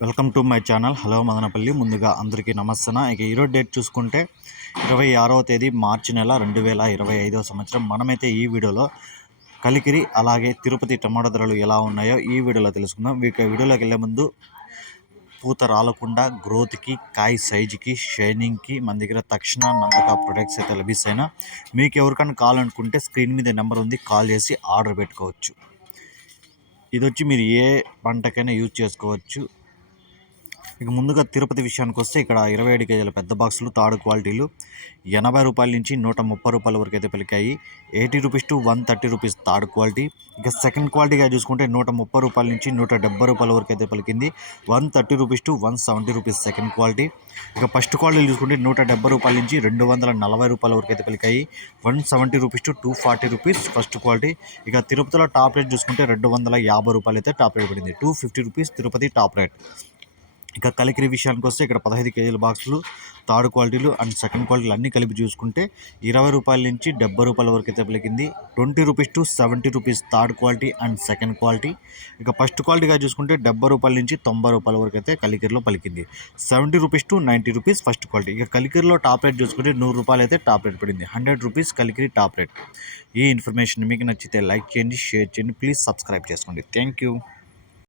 Welcome to my channel. Hello Madanapalle. ముందుగా అందరికీ నమస్తన ఇక ఈరోజు డేట్ చూసుకుంటే ఇరవై ఆరవ తేదీ మార్చి నెల రెండు వేల ఇరవై ఐదవ సంవత్సరం. మనమైతే ఈ వీడియోలో కలికిరి అలాగే తిరుపతి టమాటా ధరలు ఎలా ఉన్నాయో ఈ వీడియోలో తెలుసుకుందాం. ఇక వీడియోలోకి వెళ్ళే ముందు పూత రాలకుండా గ్రోత్కి కాయ సైజుకి షైనింగ్కి మన దగ్గర తక్షణ నమ్మక ప్రొడక్ట్స్ అయితే లభిస్తాయినా. మీకు ఎవరికైనా కావాలనుకుంటే స్క్రీన్ మీద నెంబర్ ఉంది కాల్ చేసి ఆర్డర్ పెట్టుకోవచ్చు. ఇది వచ్చి మీరు ఏ పంటకైనా యూజ్ చేసుకోవచ్చు. ఇక ముందుగా తిరుపతి విషయానికి వస్తే ఇక్కడ ఇరవై ఏడు కేజీల పెద్ద బాక్సులు తాడు క్వాలిటీలు ఎనభై రూపాయల నుంచి నూట ముప్పై రూపాయల వరకు అయితే పలికాయి. Eighty rupees to one thirty rupees తాడు క్వాలిటీ. ఇక సెకండ్ క్వాలిటీగా చూసుకుంటే నూట ముప్పై రూపాయల నుంచి నూట డెబ్బై రూపాయల వరకు అయితే పలికింది. One thirty rupees to one seventy rupees second quality. ఇక ఫస్ట్ క్వాలిటీ చూసుకుంటే నూట డెబ్బై రూపాయల నుంచి రెండు వందల నలభై రూపాయల వరకు అయితే పలికాయి. One seventy rupees to two forty rupees first quality. ఇక తిరుపతిలో టాప్ రేట్ చూసుకుంటే రెండు వందల యాభై రూపాయలు అయితే టాప్ రేట్ పడింది. Two fifty rupees Tirupati top rate. ఇక కలికిరి విషయానికి వస్తే ఇక్కడ పదహైదు కేజీల బాక్సులు థర్డ్ క్వాలిటీలు అండ్ సెకండ్ క్వాలిటీలు అన్నీ కలిపి చూసుకుంటే ఇరవై రూపాయల నుంచి డెబ్బై రూపాయల వరకు అయితే పలికింది. Twenty rupees to seventy rupees third quality and second quality. ఇక ఫస్ట్ క్వాలిటీగా చూసుకుంటే డెబ్బై రూపాయల నుంచి తొంభై రూపాయల వరకు అయితే కలికిరిలో పలికింది. Seventy rupees to ninety rupees first quality. ఇక కలికిరిలో టాప్ రేట్ చూసుకుంటే నూరు రూపాయలు అయితే టాప్ రేట్ పడింది. Hundred rupees Kalikiri top rate. ఈ ఇన్ఫర్మేషన్ మీకు నచ్చితే లైక్ చేయండి షేర్ చేయండి ప్లీజ్ సబ్స్క్రైబ్ చేసుకోండి. Thank you.